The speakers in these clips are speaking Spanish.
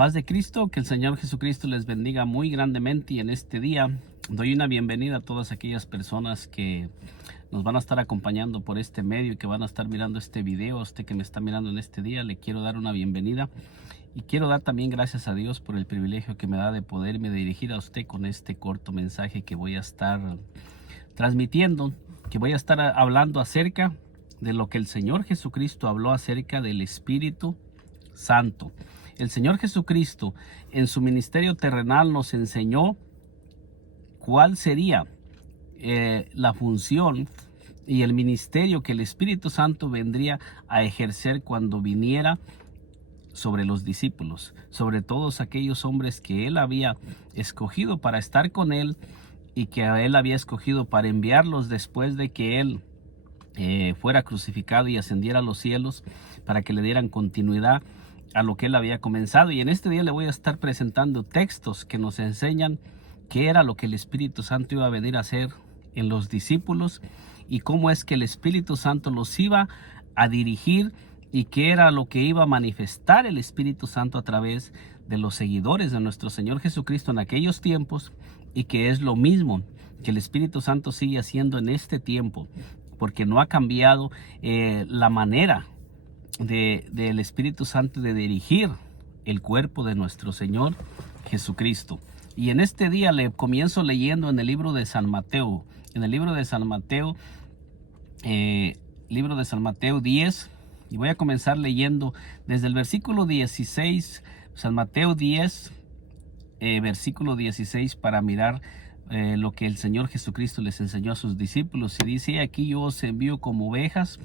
paz de Cristo, que el Señor Jesucristo les bendiga muy grandemente, y en este día doy una bienvenida a todas aquellas personas que nos van a estar acompañando por este medio y que van a estar mirando este video. A usted que me está mirando en este día, le quiero dar una bienvenida y quiero dar también gracias a Dios por el privilegio que me da de poderme dirigir a usted con este corto mensaje que voy a estar transmitiendo, que voy a estar hablando acerca de lo que el Señor Jesucristo habló acerca del Espíritu Santo. El Señor Jesucristo en su ministerio terrenal nos enseñó cuál sería la función y el ministerio que el Espíritu Santo vendría a ejercer cuando viniera sobre los discípulos, sobre todos aquellos hombres que Él había escogido para estar con Él y que Él había escogido para enviarlos después de que Él fuera crucificado y ascendiera a los cielos, para que le dieran continuidad a lo que Él había comenzado. Y en este día le voy a estar presentando textos que nos enseñan qué era lo que el Espíritu Santo iba a venir a hacer en los discípulos y cómo es que el Espíritu Santo los iba a dirigir y qué era lo que iba a manifestar el Espíritu Santo a través de los seguidores de nuestro Señor Jesucristo en aquellos tiempos, y que es lo mismo que el Espíritu Santo sigue haciendo en este tiempo, porque no ha cambiado la manera del Espíritu Santo de dirigir el cuerpo de nuestro Señor Jesucristo. Y en este día le comienzo leyendo en el libro de San Mateo, en el libro de San Mateo, 10, y voy a comenzar leyendo desde el versículo 16, San Mateo 10, versículo 16, para mirar lo que el Señor Jesucristo les enseñó a sus discípulos. Y dice: aquí yo os envío como ovejas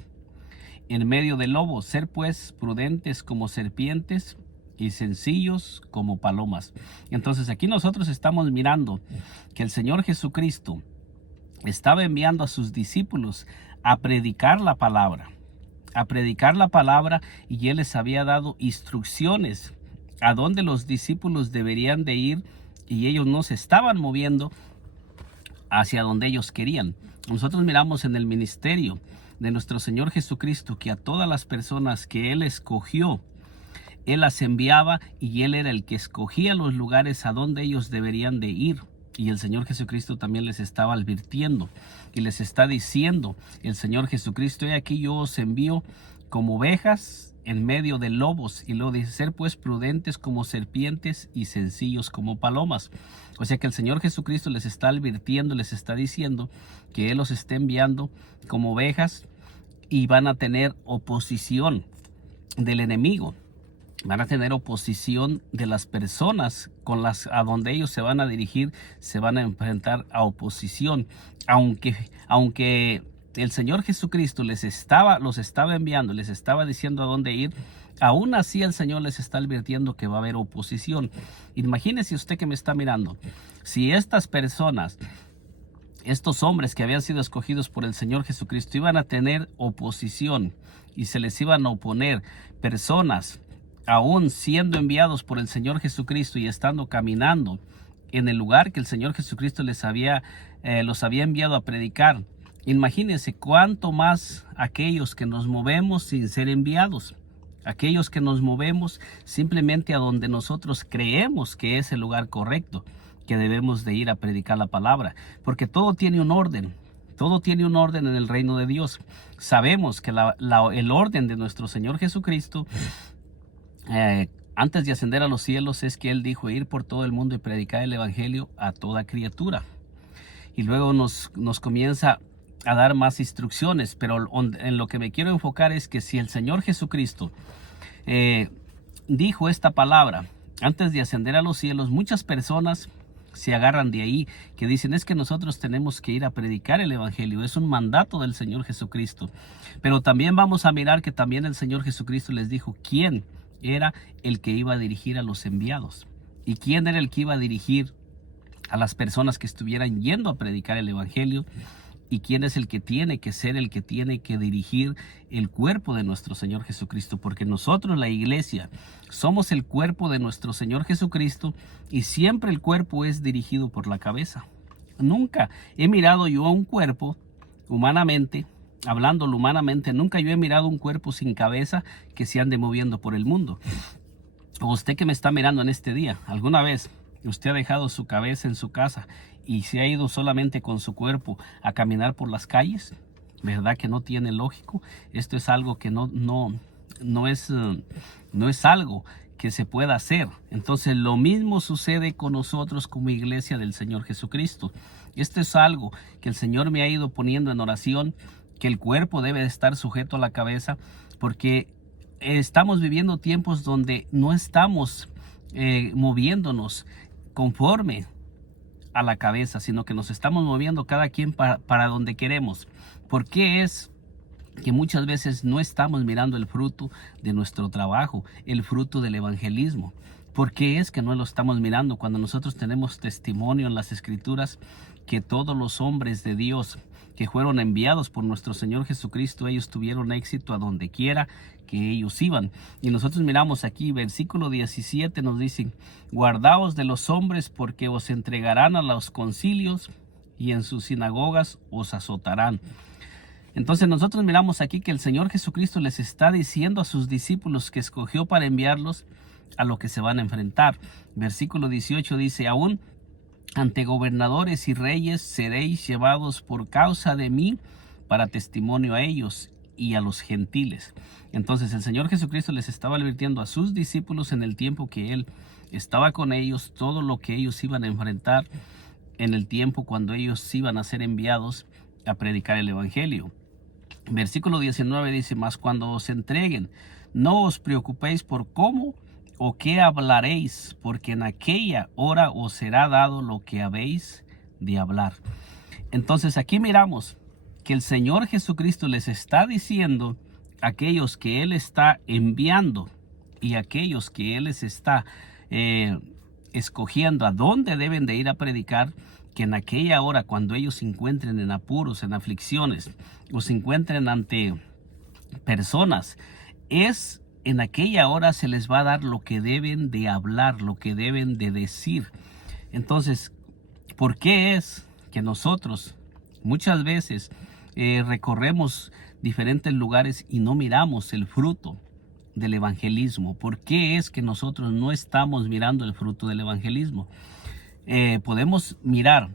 en medio de lobos. Ser pues prudentes como serpientes y sencillos como palomas. Entonces aquí nosotros estamos mirando que el Señor Jesucristo estaba enviando a sus discípulos a predicar la palabra, y Él les había dado instrucciones a dónde los discípulos deberían de ir, y ellos no se estaban moviendo hacia donde ellos querían. Nosotros miramos en el ministerio de nuestro Señor Jesucristo que a todas las personas que Él escogió, Él las enviaba, y Él era el que escogía los lugares a donde ellos deberían de ir. Y el Señor Jesucristo también les estaba advirtiendo y les está diciendo el Señor Jesucristo: he aquí yo os envío como ovejas en medio de lobos. Y luego dice: ser pues prudentes como serpientes y sencillos como palomas. O sea que el Señor Jesucristo les está advirtiendo, les está diciendo que Él los está enviando como ovejas, y van a tener oposición del enemigo. Van a tener oposición de las personas con las a donde ellos se van a dirigir. Se van a enfrentar a oposición. Aunque el Señor Jesucristo los estaba enviando, les estaba diciendo a dónde ir, aún así el Señor les está advirtiendo que va a haber oposición. Imagínese usted que me está mirando, si estas personas, estos hombres que habían sido escogidos por el Señor Jesucristo, iban a tener oposición y se les iban a oponer personas aún siendo enviados por el Señor Jesucristo y estando caminando en el lugar que el Señor Jesucristo los había enviado a predicar. Imagínense cuánto más aquellos que nos movemos sin ser enviados, aquellos que nos movemos simplemente a donde nosotros creemos que es el lugar correcto, que debemos de ir a predicar la palabra, porque todo tiene un orden. Todo tiene un orden en el reino de Dios. Sabemos que el orden de nuestro Señor Jesucristo, antes de ascender a los cielos, es que Él dijo: ir por todo el mundo y predicar el evangelio a toda criatura. Y luego nos comienza a dar más instrucciones, pero en lo que me quiero enfocar es que si el Señor Jesucristo dijo esta palabra antes de ascender a los cielos, muchas personas se agarran de ahí, que dicen: es que nosotros tenemos que ir a predicar el evangelio, es un mandato del Señor Jesucristo. Pero también vamos a mirar que también el Señor Jesucristo les dijo quién era el que iba a dirigir a los enviados, y quién era el que iba a dirigir a las personas que estuvieran yendo a predicar el evangelio, y quién es el que tiene que ser el que tiene que dirigir el cuerpo de nuestro Señor Jesucristo, porque nosotros, la iglesia, somos el cuerpo de nuestro Señor Jesucristo, y siempre el cuerpo es dirigido por la cabeza. Nunca he mirado yo a un cuerpo humanamente, hablándolo humanamente, nunca yo he mirado un cuerpo sin cabeza que se ande moviendo por el mundo. O usted que me está mirando en este día, ¿alguna vez usted ha dejado su cabeza en su casa y se ha ido solamente con su cuerpo a caminar por las calles? ¿Verdad que no tiene lógico? Esto es algo que no es algo que se pueda hacer. Entonces lo mismo sucede con nosotros como iglesia del Señor Jesucristo. Esto es algo que el Señor me ha ido poniendo en oración, que el cuerpo debe estar sujeto a la cabeza, porque estamos viviendo tiempos donde no estamos moviéndonos conforme a la cabeza, sino que nos estamos moviendo cada quien para donde queremos. ¿Por qué es que muchas veces no estamos mirando el fruto de nuestro trabajo, el fruto del evangelismo? ¿Por qué es que no lo estamos mirando cuando nosotros tenemos testimonio en las Escrituras que todos los hombres de Dios que fueron enviados por nuestro Señor Jesucristo, ellos tuvieron éxito a donde quiera que ellos iban? Y nosotros miramos aquí, versículo 17 nos dice: guardaos de los hombres, porque os entregarán a los concilios y en sus sinagogas os azotarán. Entonces nosotros miramos aquí que el Señor Jesucristo les está diciendo a sus discípulos que escogió para enviarlos a lo que se van a enfrentar. Versículo 18 dice: aún ante gobernadores y reyes seréis llevados por causa de mí para testimonio a ellos y a los gentiles. Entonces el Señor Jesucristo les estaba advirtiendo a sus discípulos en el tiempo que Él estaba con ellos, todo lo que ellos iban a enfrentar en el tiempo cuando ellos iban a ser enviados a predicar el evangelio. Versículo 19 dice: mas cuando os entreguen, no os preocupéis por cómo o qué hablaréis, porque en aquella hora os será dado lo que habéis de hablar. Entonces aquí miramos que el Señor Jesucristo les está diciendo a aquellos que Él está enviando y a aquellos que Él les está escogiendo a dónde deben de ir a predicar, que en aquella hora, cuando ellos se encuentren en apuros, en aflicciones, o se encuentren ante personas, es en aquella hora se les va a dar lo que deben de hablar, lo que deben de decir. Entonces, ¿por qué es que nosotros muchas veces recorremos diferentes lugares y no miramos el fruto del evangelismo? ¿Por qué es que nosotros no estamos mirando el fruto del evangelismo? Podemos mirar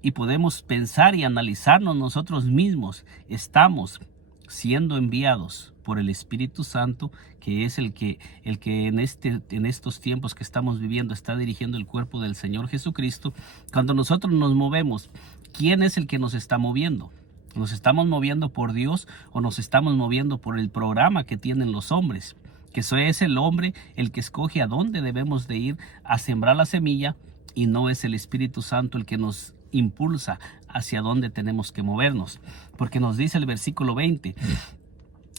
y podemos pensar y analizarnos nosotros mismos. Estamos siendo enviados por el Espíritu Santo, que es el que en estos tiempos que estamos viviendo está dirigiendo el cuerpo del Señor Jesucristo. Cuando nosotros nos movemos, ¿quién es el que nos está moviendo? ¿Nos estamos moviendo por Dios o nos estamos moviendo por el programa que tienen los hombres? Que eso es el hombre el que escoge a dónde debemos de ir a sembrar la semilla, y no es el Espíritu Santo el que nos impulsa hacia dónde tenemos que movernos. Porque nos dice el versículo 20,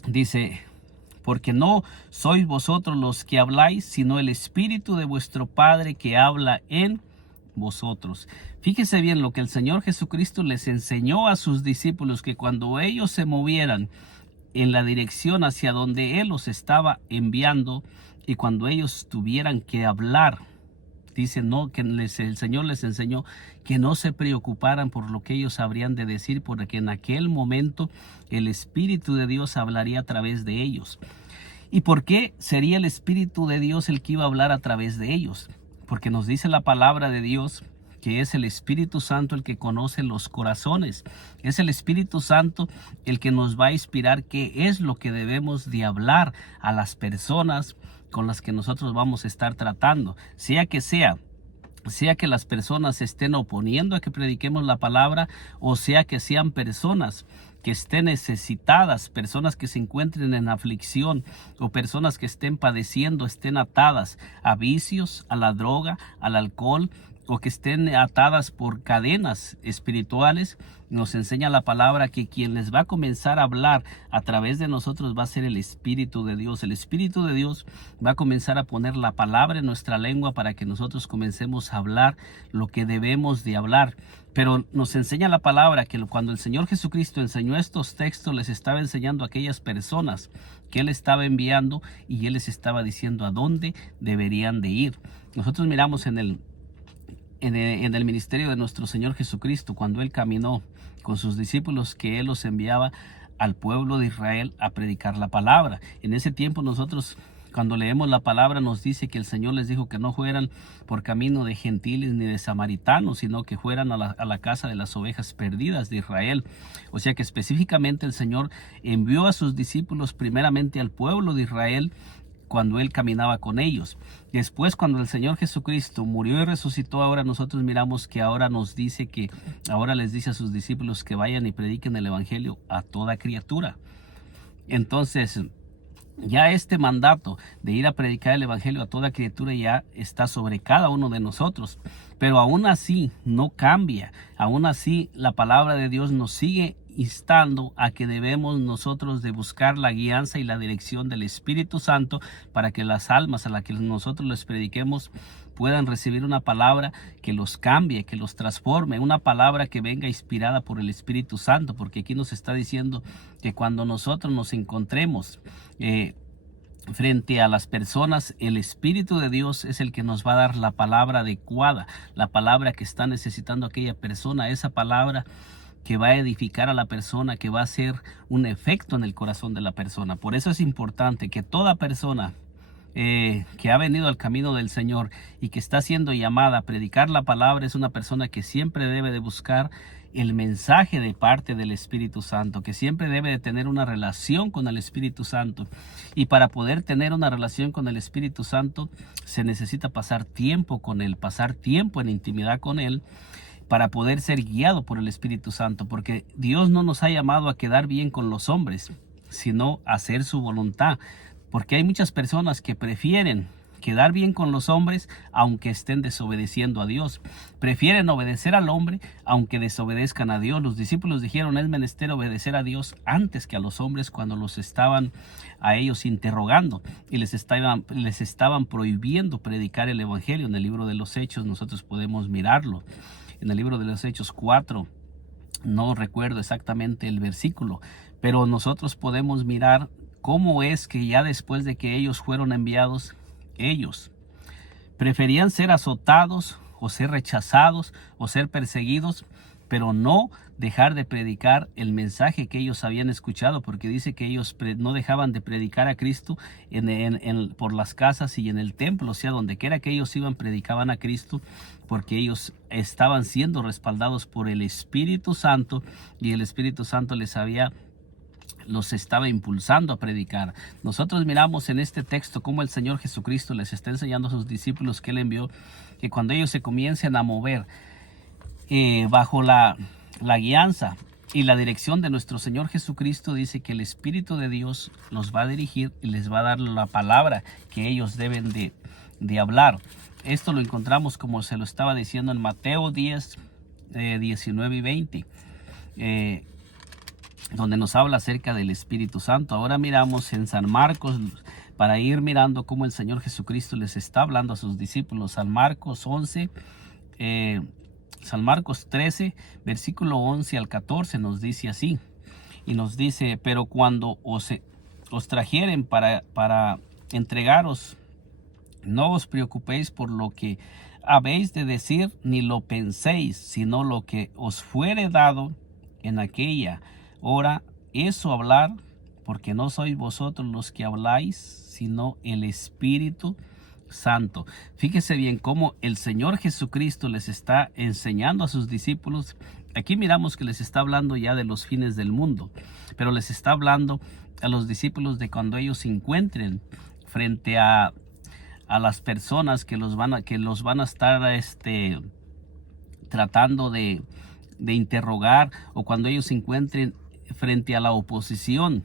dice: porque no sois vosotros los que habláis, sino el Espíritu de vuestro Padre que habla en vosotros. Fíjese bien lo que el Señor Jesucristo les enseñó a sus discípulos, que cuando ellos se movieran en la dirección hacia donde Él los estaba enviando, y cuando ellos tuvieran que hablar, dice que el Señor les enseñó que no se preocuparan por lo que ellos habrían de decir, porque en aquel momento el Espíritu de Dios hablaría a través de ellos. ¿Y por qué sería el Espíritu de Dios el que iba a hablar a través de ellos? Porque nos dice la palabra de Dios que es el Espíritu Santo el que conoce los corazones. Es el Espíritu Santo el que nos va a inspirar qué es lo que debemos de hablar a las personas con las que nosotros vamos a estar tratando, sea que las personas se estén oponiendo a que prediquemos la palabra, o sea que sean personas que estén necesitadas, personas que se encuentren en aflicción, o personas que estén padeciendo, estén atadas a vicios, a la droga, al alcohol, o que estén atadas por cadenas espirituales. Nos enseña la palabra que quien les va a comenzar a hablar a través de nosotros va a ser el Espíritu de Dios. El Espíritu de Dios va a comenzar a poner la palabra en nuestra lengua para que nosotros comencemos a hablar lo que debemos de hablar. Pero nos enseña la palabra que cuando el Señor Jesucristo enseñó estos textos, les estaba enseñando a aquellas personas que Él estaba enviando, y Él les estaba diciendo a dónde deberían de ir. Nosotros miramos en el ministerio de nuestro Señor Jesucristo, cuando Él caminó con sus discípulos, que Él los enviaba al pueblo de Israel a predicar la palabra. En ese tiempo nosotros Cuando leemos la palabra nos dice que el Señor les dijo que no fueran por camino de gentiles ni de samaritanos, sino que fueran a la casa de las ovejas perdidas de Israel. O sea que específicamente el Señor envió a sus discípulos primeramente al pueblo de Israel cuando Él caminaba con ellos. Después, cuando el Señor Jesucristo murió y resucitó, ahora nosotros miramos que ahora nos dice que ahora les dice a sus discípulos que vayan y prediquen el Evangelio a toda criatura. Entonces, ya este mandato de ir a predicar el Evangelio a toda criatura ya está sobre cada uno de nosotros. Pero aún así no cambia. Aún así la palabra de Dios nos sigue instando a que debemos nosotros de buscar la guianza y la dirección del Espíritu Santo para que las almas a las que nosotros les prediquemos puedan recibir una palabra que los cambie, que los transforme, una palabra que venga inspirada por el Espíritu Santo, porque aquí nos está diciendo que cuando nosotros nos encontremos frente a las personas, el Espíritu de Dios es el que nos va a dar la palabra adecuada, la palabra que está necesitando aquella persona, esa palabra que va a edificar a la persona, que va a hacer un efecto en el corazón de la persona. Por eso es importante que toda persona que ha venido al camino del Señor y que está siendo llamada a predicar la palabra es una persona que siempre debe de buscar el mensaje de parte del Espíritu Santo, que siempre debe de tener una relación con el Espíritu Santo. Y para poder tener una relación con el Espíritu Santo se necesita pasar tiempo con Él, pasar tiempo en intimidad con Él, para poder ser guiado por el Espíritu Santo, porque Dios no nos ha llamado a quedar bien con los hombres, sino a hacer su voluntad, porque hay muchas personas que prefieren quedar bien con los hombres aunque estén desobedeciendo a Dios. Prefieren obedecer al hombre aunque desobedezcan a Dios. Los discípulos dijeron: es menester obedecer a Dios antes que a los hombres, cuando los estaban a ellos interrogando y les estaban prohibiendo predicar el Evangelio. En el libro de los Hechos nosotros podemos mirarlo. En el libro de los Hechos 4, no recuerdo exactamente el versículo, pero nosotros podemos mirar cómo es que ya después de que ellos fueron enviados, ellos preferían ser azotados o ser rechazados o ser perseguidos, pero no dejar de predicar el mensaje que ellos habían escuchado, porque dice que ellos no dejaban de predicar a Cristo por las casas y en el templo. O sea, donde quiera que ellos iban, predicaban a Cristo, porque ellos estaban siendo respaldados por el Espíritu Santo, y el Espíritu Santo los estaba impulsando a predicar. Nosotros miramos en este texto cómo el Señor Jesucristo les está enseñando a sus discípulos que Él envió, que cuando ellos se comiencen a mover bajo la guianza y la dirección de nuestro Señor Jesucristo, dice que el Espíritu de Dios los va a dirigir y les va a dar la palabra que ellos deben de hablar. Esto lo encontramos, como se lo estaba diciendo, en Mateo 10, 19 y 20. Donde nos habla acerca del Espíritu Santo. Ahora miramos en San Marcos, para ir mirando cómo el Señor Jesucristo les está hablando a sus discípulos. San Marcos 13, versículo 11 al 14 nos dice así. Y nos dice: pero cuando os trajeren para entregaros, no os preocupéis por lo que habéis de decir, ni lo penséis, sino lo que os fuere dado en aquella hora, eso hablar, porque no sois vosotros los que habláis, sino el Espíritu Santo. Fíjese bien cómo el Señor Jesucristo les está enseñando a sus discípulos. Aquí miramos que les está hablando ya de los fines del mundo, pero les está hablando a los discípulos de cuando ellos se encuentren frente a las personas que los van a estar tratando de interrogar, o cuando ellos se encuentren frente a la oposición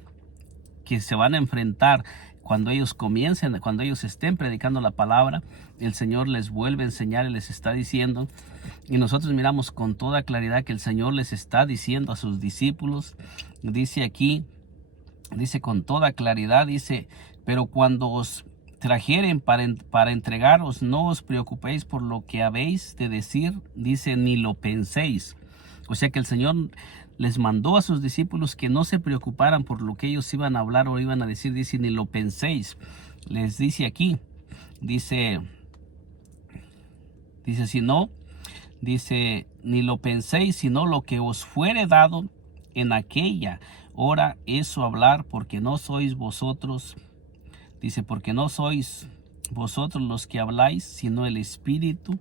que se van a enfrentar. Cuando ellos estén predicando la palabra, el Señor les vuelve a enseñar y les está diciendo, y nosotros miramos con toda claridad que el Señor les está diciendo a sus discípulos. Dice aquí, dice con toda claridad, dice: pero cuando os trajeren para entregaros, no os preocupéis por lo que habéis de decir, dice, ni lo penséis. O sea que el Señor les mandó a sus discípulos que no se preocuparan por lo que ellos iban a hablar o iban a decir. Dice: ni lo penséis. Les dice aquí, dice, ni lo penséis, sino lo que os fuere dado en aquella hora, eso hablar, porque no sois vosotros, Dice, porque no sois vosotros los que habláis, sino el Espíritu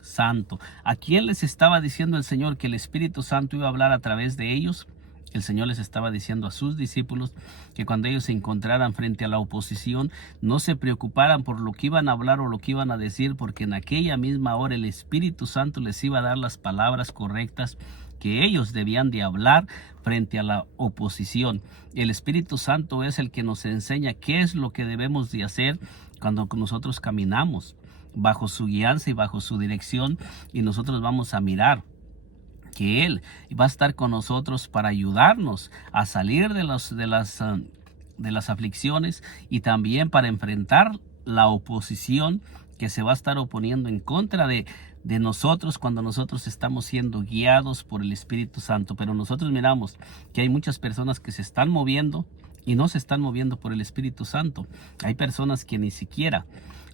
Santo. ¿A quién les estaba diciendo el Señor que el Espíritu Santo iba a hablar a través de ellos? El Señor les estaba diciendo a sus discípulos que cuando ellos se encontraran frente a la oposición, no se preocuparan por lo que iban a hablar o lo que iban a decir, porque en aquella misma hora el Espíritu Santo les iba a dar las palabras correctas que ellos debían de hablar frente a la oposición. El Espíritu Santo es el que nos enseña qué es lo que debemos de hacer cuando nosotros caminamos bajo su guianza y bajo su dirección, y nosotros vamos a mirar que Él va a estar con nosotros para ayudarnos a salir de las aflicciones, y también para enfrentar la oposición que se va a estar oponiendo en contra de nosotros cuando nosotros estamos siendo guiados por el Espíritu Santo. Pero nosotros miramos que hay muchas personas que se están moviendo y no se están moviendo por el Espíritu Santo. Hay personas que ni siquiera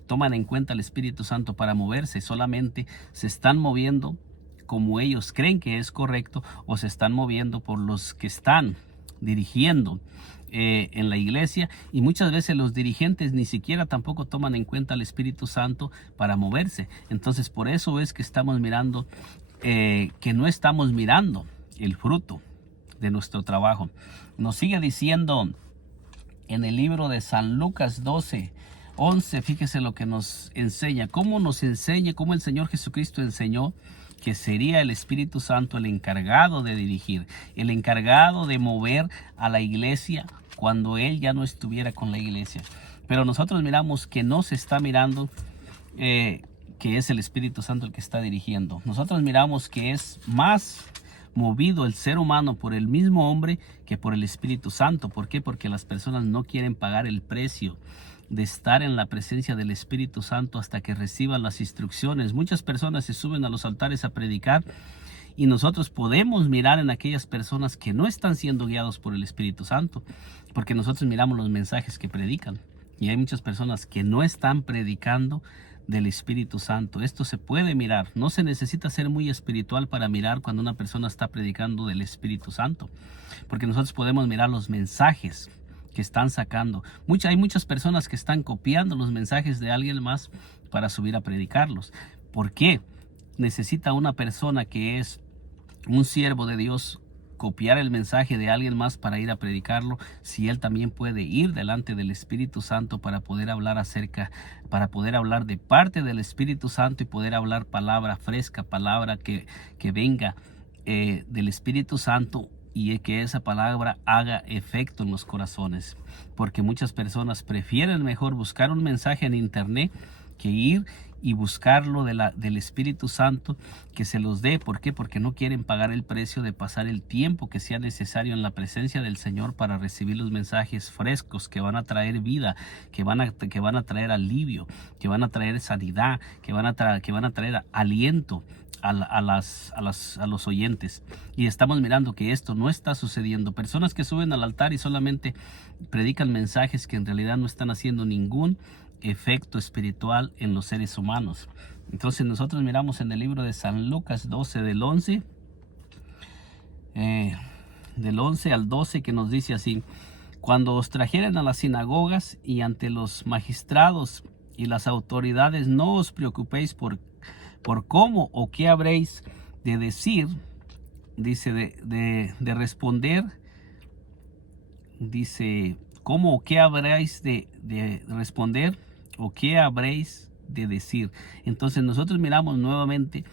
toman en cuenta el Espíritu Santo para moverse, solamente se están moviendo como ellos creen que es correcto, o se están moviendo por los que están dirigiendo en la iglesia, y muchas veces los dirigentes ni siquiera tampoco toman en cuenta el Espíritu Santo para moverse. Entonces por eso es que estamos mirando que no estamos mirando el fruto de nuestro trabajo. Nos sigue diciendo en el libro de San Lucas 12:11, fíjese lo que nos enseña, cómo el Señor Jesucristo enseñó que sería el Espíritu Santo el encargado de dirigir, el encargado de mover a la iglesia cuando Él ya no estuviera con la iglesia. Pero nosotros miramos que no se está mirando que es el Espíritu Santo el que está dirigiendo. Nosotros miramos que es más movido el ser humano por el mismo hombre que por el Espíritu Santo. ¿Por qué? Porque las personas no quieren pagar el precio de estar en la presencia del Espíritu Santo hasta que reciban las instrucciones. Muchas personas se suben a los altares a predicar, y nosotros podemos mirar en aquellas personas que no están siendo guiados por el Espíritu Santo, porque nosotros miramos los mensajes que predican, y hay muchas personas que no están predicando del Espíritu Santo. Esto se puede mirar. No se necesita ser muy espiritual para mirar cuando una persona está predicando del Espíritu Santo, porque nosotros podemos mirar los mensajes que están sacando. Hay muchas personas que están copiando los mensajes de alguien más para subir a predicarlos. ¿Por qué necesita una persona que es un siervo de Dios copiar el mensaje de alguien más para ir a predicarlo, si él también puede ir delante del Espíritu Santo para poder hablar de parte del Espíritu Santo, y poder hablar palabra fresca, palabra que venga del Espíritu Santo, y que esa palabra haga efecto en los corazones? Porque muchas personas prefieren mejor buscar un mensaje en internet que ir y buscarlo del Espíritu Santo que se los dé. ¿Por qué? Porque no quieren pagar el precio de pasar el tiempo que sea necesario en la presencia del Señor para recibir los mensajes frescos que van a traer vida, que van a traer alivio, que van a traer sanidad, que van a traer aliento a los oyentes. Y estamos mirando que esto no está sucediendo. Personas que suben al altar y solamente predican mensajes que en realidad no están haciendo ningún efecto espiritual en los seres humanos. Entonces nosotros miramos en el libro de San Lucas 12 del 11 al 12, que nos dice así: cuando os trajeren a las sinagogas y ante los magistrados y las autoridades, no os preocupéis por cómo o qué habréis de decir, dice, de responder, dice, cómo o qué habréis de responder o qué habréis de decir. Entonces nosotros miramos nuevamente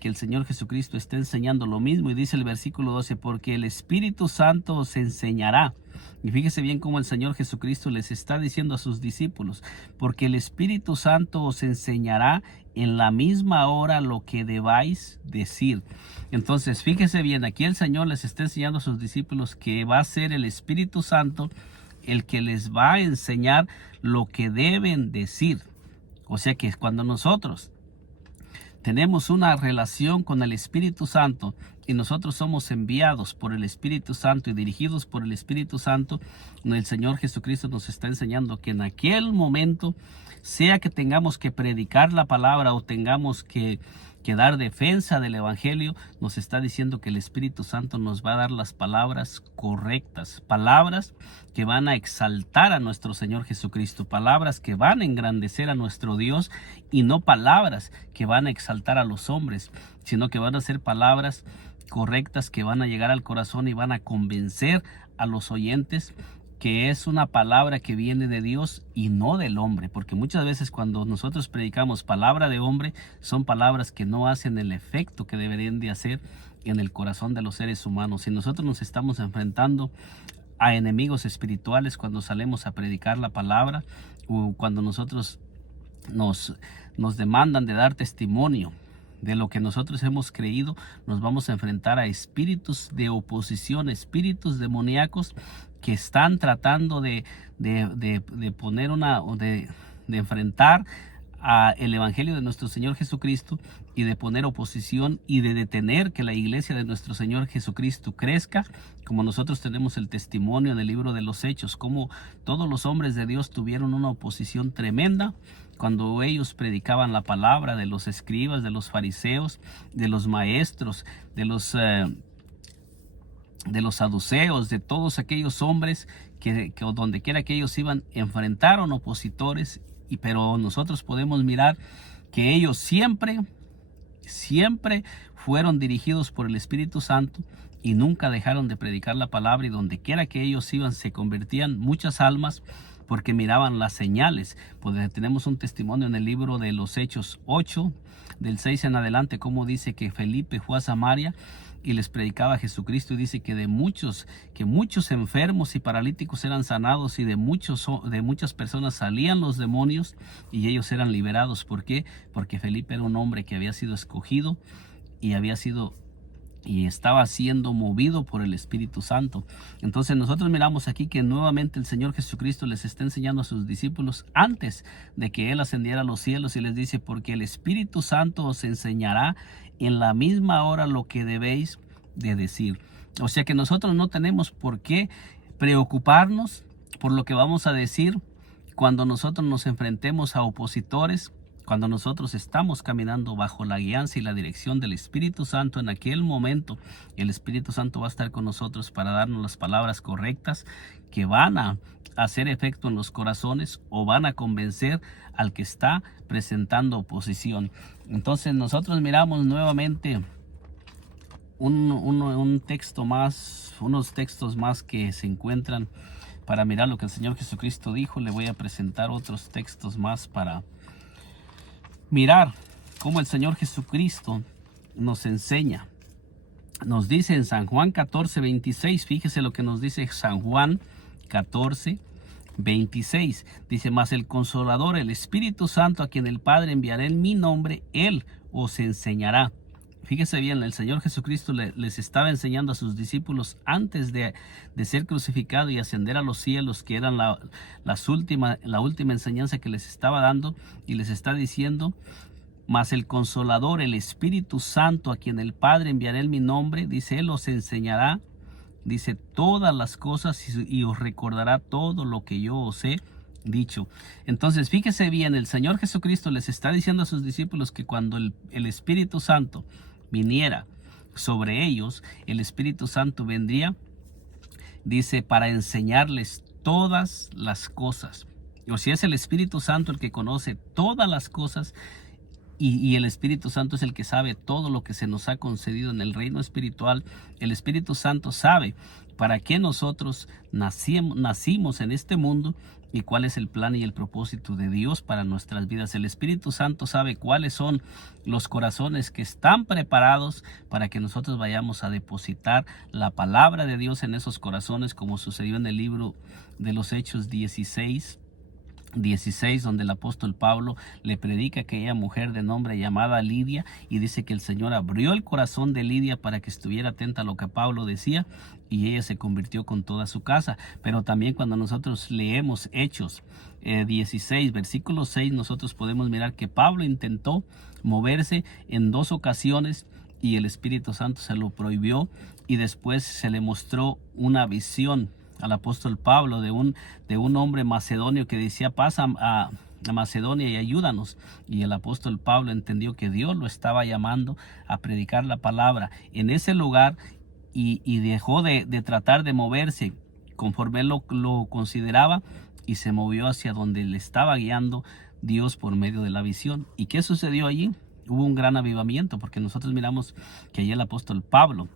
que el Señor Jesucristo está enseñando lo mismo, y dice el versículo 12, porque el Espíritu Santo os enseñará. Y fíjese bien cómo el Señor Jesucristo les está diciendo a sus discípulos: porque el Espíritu Santo os enseñará en la misma hora lo que debáis decir. Entonces fíjese bien, aquí el Señor les está enseñando a sus discípulos que va a ser el Espíritu Santo el que les va a enseñar lo que deben decir. O sea que cuando nosotros tenemos una relación con el Espíritu Santo y nosotros somos enviados por el Espíritu Santo y dirigidos por el Espíritu Santo, el Señor Jesucristo nos está enseñando que en aquel momento, sea que tengamos que predicar la palabra o tengamos que que dar defensa del Evangelio, nos está diciendo que el Espíritu Santo nos va a dar las palabras correctas, palabras que van a exaltar a nuestro Señor Jesucristo, palabras que van a engrandecer a nuestro Dios y no palabras que van a exaltar a los hombres, sino que van a ser palabras correctas que van a llegar al corazón y van a convencer a los oyentes que es una palabra que viene de Dios y no del hombre, porque muchas veces cuando nosotros predicamos palabra de hombre, son palabras que no hacen el efecto que deberían de hacer en el corazón de los seres humanos. Si nosotros nos estamos enfrentando a enemigos espirituales cuando salemos a predicar la palabra, o cuando nosotros nos demandan de dar testimonio de lo que nosotros hemos creído, nos vamos a enfrentar a espíritus de oposición, espíritus demoníacos que están tratando de poner de enfrentar a el Evangelio de nuestro Señor Jesucristo y de poner oposición y de detener que la iglesia de nuestro Señor Jesucristo crezca, como nosotros tenemos el testimonio en el libro de los Hechos, como todos los hombres de Dios tuvieron una oposición tremenda cuando ellos predicaban la palabra, de los escribas, de los fariseos, de los maestros, de los saduceos, de todos aquellos hombres que donde quiera que ellos iban, enfrentaron opositores, pero nosotros podemos mirar que ellos siempre fueron dirigidos por el Espíritu Santo y nunca dejaron de predicar la palabra, y donde quiera que ellos iban se convertían muchas almas porque miraban las señales. Pues tenemos un testimonio en el libro de los Hechos 8, del 6 en adelante, como dice que Felipe fue a Samaria y les predicaba a Jesucristo, y dice que muchos enfermos y paralíticos eran sanados, y de muchas personas salían los demonios y ellos eran liberados. ¿Por qué? Porque Felipe era un hombre que había sido escogido y estaba siendo movido por el Espíritu Santo. Entonces nosotros miramos aquí que nuevamente el Señor Jesucristo les está enseñando a sus discípulos antes de que Él ascendiera a los cielos, y les dice: porque el Espíritu Santo os enseñará en la misma hora lo que debéis de decir. O sea que nosotros no tenemos por qué preocuparnos por lo que vamos a decir cuando nosotros nos enfrentemos a opositores. Cuando nosotros estamos caminando bajo la guianza y la dirección del Espíritu Santo, en aquel momento el Espíritu Santo va a estar con nosotros para darnos las palabras correctas que van a hacer efecto en los corazones o van a convencer al que está presentando oposición. Entonces nosotros miramos nuevamente un texto más, unos textos más que se encuentran para mirar lo que el Señor Jesucristo dijo. Le voy a presentar otros textos más para mirar cómo el Señor Jesucristo nos enseña. Nos dice en San Juan 14:26, fíjese lo que nos dice San Juan 14:26. Dice: mas el Consolador, el Espíritu Santo, a quien el Padre enviará en mi nombre, Él os enseñará. Fíjese bien, el Señor Jesucristo les estaba enseñando a sus discípulos antes de ser crucificado y ascender a los cielos, que eran la última enseñanza que les estaba dando, y les está diciendo: mas el Consolador, el Espíritu Santo, a quien el Padre enviará en mi nombre, dice, Él os enseñará, dice, todas las cosas, y os recordará todo lo que yo os he dicho. Entonces fíjese bien, el Señor Jesucristo les está diciendo a sus discípulos que cuando el Espíritu Santo viniera sobre ellos, el Espíritu Santo vendría, dice, para enseñarles todas las cosas. O sea, es el Espíritu Santo el que conoce todas las cosas, y el Espíritu Santo es el que sabe todo lo que se nos ha concedido en el reino espiritual. El Espíritu Santo sabe para qué nosotros nacimos en este mundo y cuál es el plan y el propósito de Dios para nuestras vidas. El Espíritu Santo sabe cuáles son los corazones que están preparados para que nosotros vayamos a depositar la palabra de Dios en esos corazones, como sucedió en el libro de los Hechos 16, donde el apóstol Pablo le predica a aquella mujer de nombre llamada Lidia, y dice que el Señor abrió el corazón de Lidia para que estuviera atenta a lo que Pablo decía, y ella se convirtió con toda su casa. Pero también cuando nosotros leemos Hechos 16, versículo 6, nosotros podemos mirar que Pablo intentó moverse en 2 ocasiones y el Espíritu Santo se lo prohibió, y después se le mostró una visión al apóstol Pablo de un hombre macedonio que decía: pasa a Macedonia y ayúdanos. Y el apóstol Pablo entendió que Dios lo estaba llamando a predicar la palabra en ese lugar y dejó de tratar de moverse conforme él lo consideraba y se movió hacia donde le estaba guiando Dios por medio de la visión. ¿Y qué sucedió allí? Hubo un gran avivamiento, porque nosotros miramos que allí el apóstol Pablo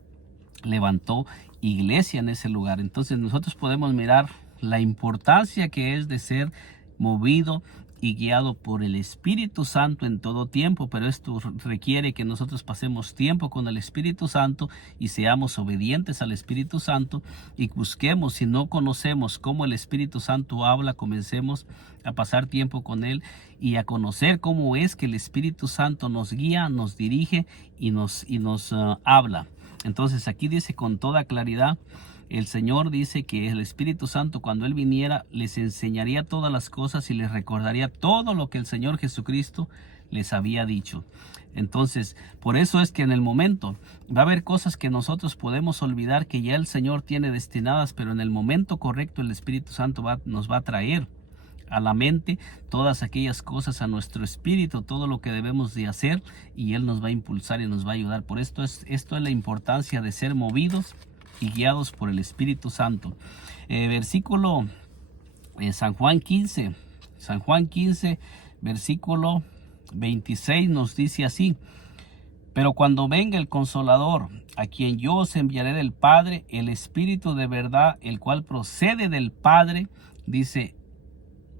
levantó iglesia en ese lugar. Entonces nosotros podemos mirar la importancia que es de ser movido y guiado por el Espíritu Santo en todo tiempo, pero esto requiere que nosotros pasemos tiempo con el Espíritu Santo y seamos obedientes al Espíritu Santo y busquemos, si no conocemos cómo el Espíritu Santo habla, comencemos a pasar tiempo con Él y a conocer cómo es que el Espíritu Santo nos guía, nos dirige y nos habla. Entonces aquí dice con toda claridad, el Señor dice que el Espíritu Santo, cuando Él viniera, les enseñaría todas las cosas y les recordaría todo lo que el Señor Jesucristo les había dicho. Entonces, por eso es que en el momento va a haber cosas que nosotros podemos olvidar que ya el Señor tiene destinadas, pero en el momento correcto el Espíritu Santo nos va a traer a la mente todas aquellas cosas, a nuestro espíritu, todo lo que debemos de hacer, y Él nos va a impulsar y nos va a ayudar. Por esto es la importancia de ser movidos y guiados por el Espíritu Santo. Versículo San Juan 15, versículo 26 nos dice así: pero cuando venga el Consolador, a quien yo os enviaré del Padre, el Espíritu de verdad, el cual procede del Padre, dice,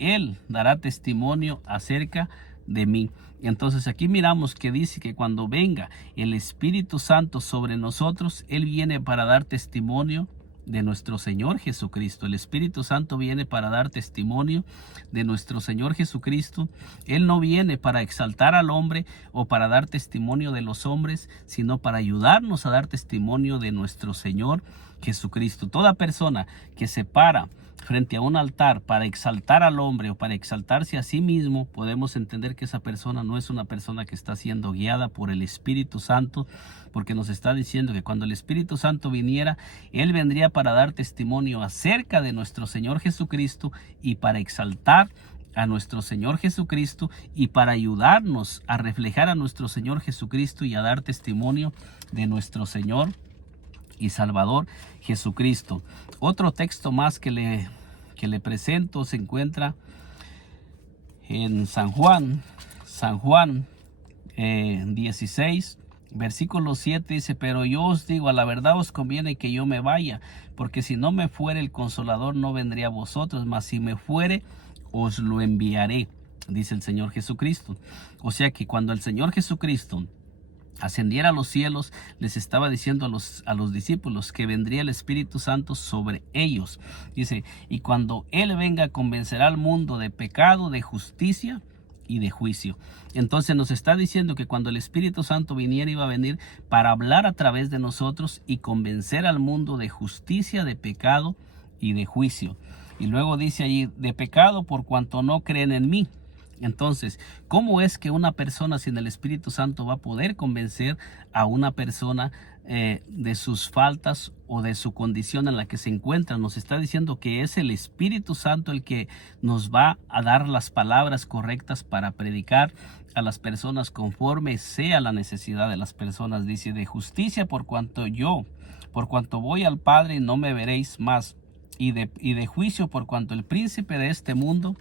Él dará testimonio acerca de mí. Entonces aquí miramos que dice que cuando venga el Espíritu Santo sobre nosotros, Él viene para dar testimonio de nuestro Señor Jesucristo. El Espíritu Santo viene para dar testimonio de nuestro Señor Jesucristo. Él no viene para exaltar al hombre o para dar testimonio de los hombres, sino para ayudarnos a dar testimonio de nuestro Señor Jesucristo. Toda persona que se para frente a un altar para exaltar al hombre o para exaltarse a sí mismo, podemos entender que esa persona no es una persona que está siendo guiada por el Espíritu Santo, porque nos está diciendo que cuando el Espíritu Santo viniera, Él vendría para dar testimonio acerca de nuestro Señor Jesucristo y para exaltar a nuestro Señor Jesucristo y para ayudarnos a reflejar a nuestro Señor Jesucristo y a dar testimonio de nuestro Señor y Salvador Jesucristo. Otro texto más que le presento se encuentra en San Juan 16, versículo 7 dice: pero yo os digo, a la verdad os conviene que yo me vaya, porque si no me fuere el Consolador no vendría a vosotros, mas si me fuere os lo enviaré, dice el Señor Jesucristo. O sea que cuando el Señor Jesucristo ascendiera a los cielos, les estaba diciendo a los discípulos que vendría el Espíritu Santo sobre ellos. Dice, y cuando Él venga, convencerá al mundo de pecado, de justicia y de juicio. Entonces nos está diciendo que cuando el Espíritu Santo viniera, iba a venir para hablar a través de nosotros y convencer al mundo de justicia, de pecado y de juicio. Y luego dice allí, de pecado por cuanto no creen en mí. Entonces, ¿cómo es que una persona sin el Espíritu Santo va a poder convencer a una persona de sus faltas o de su condición en la que se encuentra? Nos está diciendo que es el Espíritu Santo el que nos va a dar las palabras correctas para predicar a las personas conforme sea la necesidad de las personas. Dice, de justicia por cuanto voy al Padre y no me veréis más, y de juicio por cuanto el príncipe de este mundo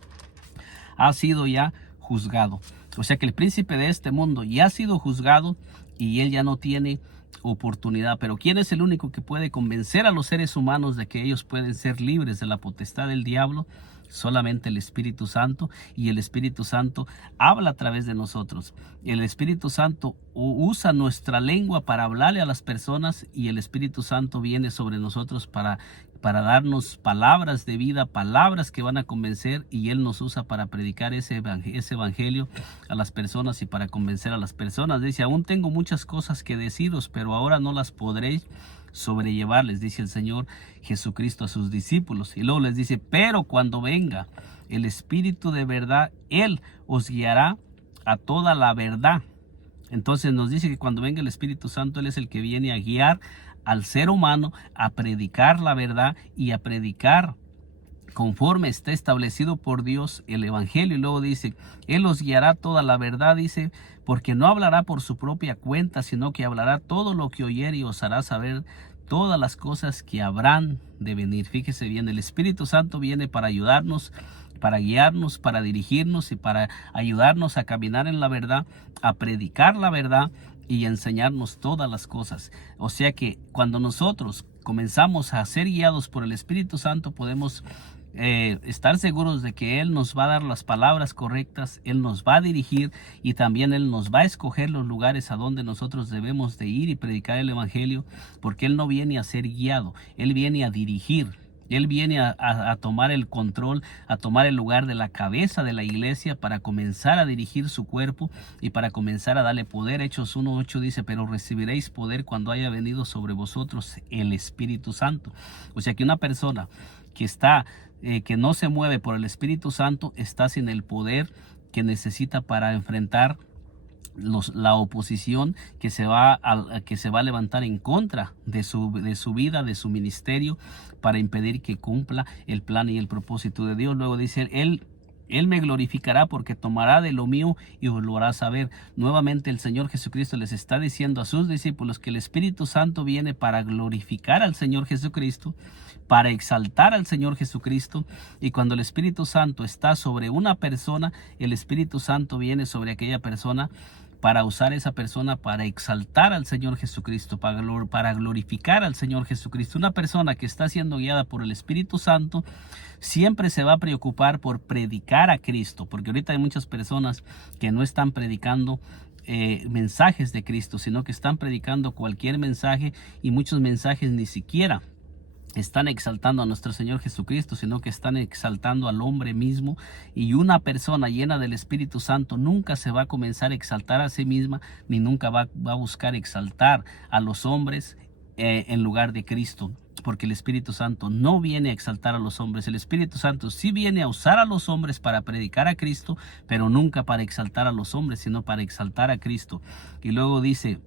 ha sido ya juzgado. O sea que el príncipe de este mundo ya ha sido juzgado y él ya no tiene oportunidad. Pero ¿quién es el único que puede convencer a los seres humanos de que ellos pueden ser libres de la potestad del diablo? Solamente el Espíritu Santo, y el Espíritu Santo habla a través de nosotros. El Espíritu Santo usa nuestra lengua para hablarle a las personas, y el Espíritu Santo viene sobre nosotros para darnos palabras de vida, palabras que van a convencer, y Él nos usa para predicar ese evangelio a las personas y para convencer a las personas. Dice, aún tengo muchas cosas que deciros, pero ahora no las podréis sobrellevar, les dice el Señor Jesucristo a sus discípulos. Y luego les dice, pero cuando venga el Espíritu de verdad, Él os guiará a toda la verdad. Entonces nos dice que cuando venga el Espíritu Santo, Él es el que viene a guiar al ser humano a predicar la verdad y a predicar conforme está establecido por Dios el evangelio. Y luego dice, Él os guiará toda la verdad, dice, porque no hablará por su propia cuenta, sino que hablará todo lo que oyere y os hará saber todas las cosas que habrán de venir. Fíjese bien, el Espíritu Santo viene para ayudarnos, para guiarnos, para dirigirnos y para ayudarnos a caminar en la verdad, a predicar la verdad y enseñarnos todas las cosas. O sea que cuando nosotros comenzamos a ser guiados por el Espíritu Santo, podemos estar seguros de que Él nos va a dar las palabras correctas, Él nos va a dirigir y también Él nos va a escoger los lugares a donde nosotros debemos de ir y predicar el evangelio, porque Él no viene a ser guiado, Él viene a dirigir. Él viene a tomar el control, a tomar el lugar de la cabeza de la iglesia para comenzar a dirigir su cuerpo y para comenzar a darle poder. Hechos 1:8 dice, pero recibiréis poder cuando haya venido sobre vosotros el Espíritu Santo. O sea que una persona que no se mueve por el Espíritu Santo está sin el poder que necesita para enfrentar la oposición que se va a levantar en contra de su vida, de su ministerio, para impedir que cumpla el plan y el propósito de Dios. Luego dice, Él me glorificará porque tomará de lo mío y os lo hará saber. Nuevamente el Señor Jesucristo les está diciendo a sus discípulos que el Espíritu Santo viene para glorificar al Señor Jesucristo, para exaltar al Señor Jesucristo. Y cuando el Espíritu Santo está sobre una persona, el Espíritu Santo viene sobre aquella persona para usar esa persona para exaltar al Señor Jesucristo, para glorificar al Señor Jesucristo. Una persona que está siendo guiada por el Espíritu Santo siempre se va a preocupar por predicar a Cristo, porque ahorita hay muchas personas que no están predicando mensajes de Cristo, sino que están predicando cualquier mensaje, y muchos mensajes ni siquiera están exaltando a nuestro Señor Jesucristo, sino que están exaltando al hombre mismo. Y una persona llena del Espíritu Santo nunca se va a comenzar a exaltar a sí misma, ni nunca va a buscar exaltar a los hombres en lugar de Cristo, porque el Espíritu Santo no viene a exaltar a los hombres. El Espíritu Santo sí viene a usar a los hombres para predicar a Cristo, pero nunca para exaltar a los hombres, sino para exaltar a Cristo. Y luego dice,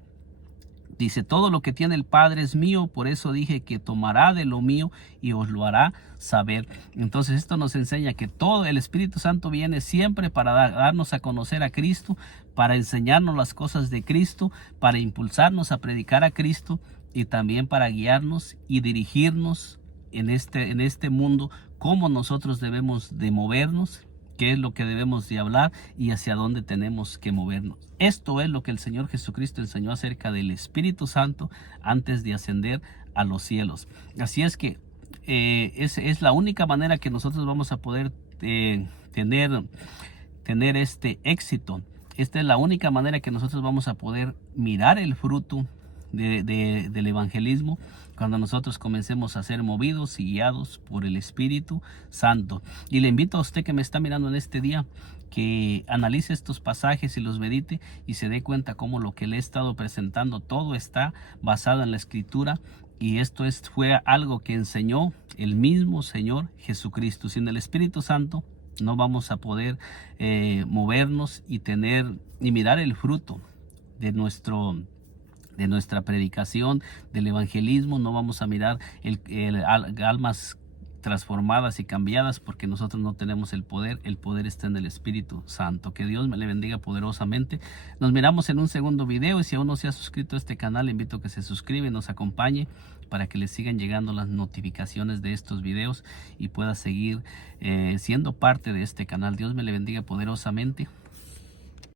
todo lo que tiene el Padre es mío, por eso dije que tomará de lo mío y os lo hará saber. Entonces esto nos enseña que todo el Espíritu Santo viene siempre para darnos a conocer a Cristo, para enseñarnos las cosas de Cristo, para impulsarnos a predicar a Cristo y también para guiarnos y dirigirnos en este mundo, cómo nosotros debemos de movernos, qué es lo que debemos de hablar y hacia dónde tenemos que movernos. Esto es lo que el Señor Jesucristo enseñó acerca del Espíritu Santo antes de ascender a los cielos. Así es que es la única manera que nosotros vamos a poder tener este éxito. Esta es la única manera que nosotros vamos a poder mirar el fruto del evangelismo, cuando nosotros comencemos a ser movidos y guiados por el Espíritu Santo. Y le invito a usted que me está mirando en este día, que analice estos pasajes y los medite y se dé cuenta cómo lo que le he estado presentando todo está basado en la Escritura. Y esto fue algo que enseñó el mismo Señor Jesucristo. Sin el Espíritu Santo no vamos a poder movernos y mirar el fruto de nuestra predicación, del evangelismo. No vamos a mirar almas transformadas y cambiadas, porque nosotros no tenemos el poder está en el Espíritu Santo. Que Dios me le bendiga poderosamente. Nos miramos en un segundo video, y si aún no se ha suscrito a este canal, le invito a que se suscriba y nos acompañe para que le sigan llegando las notificaciones de estos videos y pueda seguir siendo parte de este canal. Dios me le bendiga poderosamente.